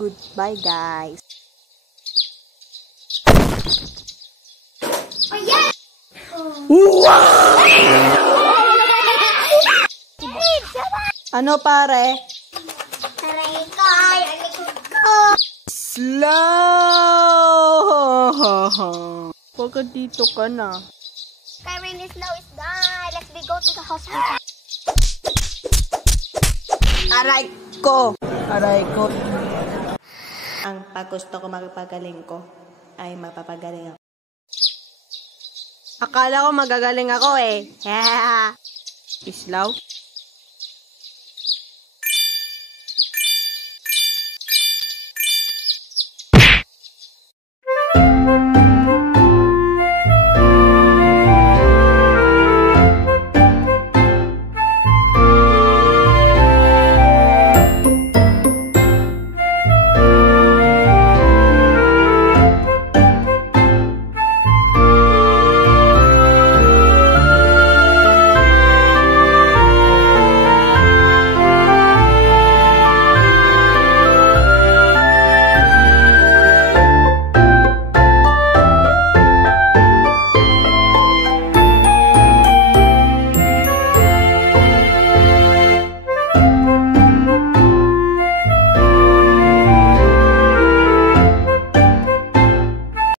Goodbye, guys. Ano, pare? Aray ko, ay likod ko. Slow! Pagka dito ka na. Karen is slow is done. Let's go to the hospital. Aray ko! Aray ko. Ang paggusto ko magpagaling ko ay mapapagaling ako. Akala ko magagaling ako eh. Islaw?